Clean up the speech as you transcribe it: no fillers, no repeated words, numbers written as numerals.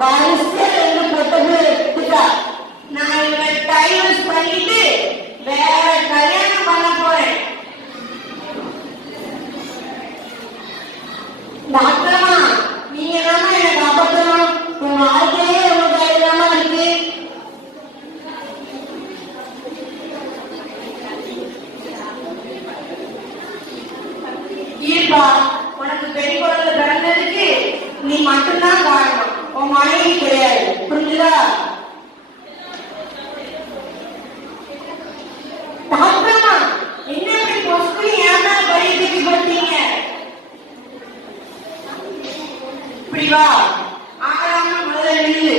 வரிசையா ரெண்டு பொட்டை எடுத்துட்டா. நான் இவரை டைவர்ஸ் பண்ணிட்டு வேற கல்யாணம் பண்ண போறேன். டாக்டர்மா, நீங்க தானே எனக்கு காப்பாற்றணும். உங்க வாழ்க்கையே உங்க கையிலாம இருக்கு. ஈர்ப்பா, உனக்கு பெண் குழந்தை பிறந்ததுக்கு நீ மட்டும்தான் காரணம், உன் மனைவி கிடையாது. புரிஞ்சுதா? டாக்டர்மா, என்ன இப்படி பொசுக்கு ஏன்னா பழைய தூக்கி போட்டீங்க? இப்படி வா, ஆறாம முதல்ல நில்லு.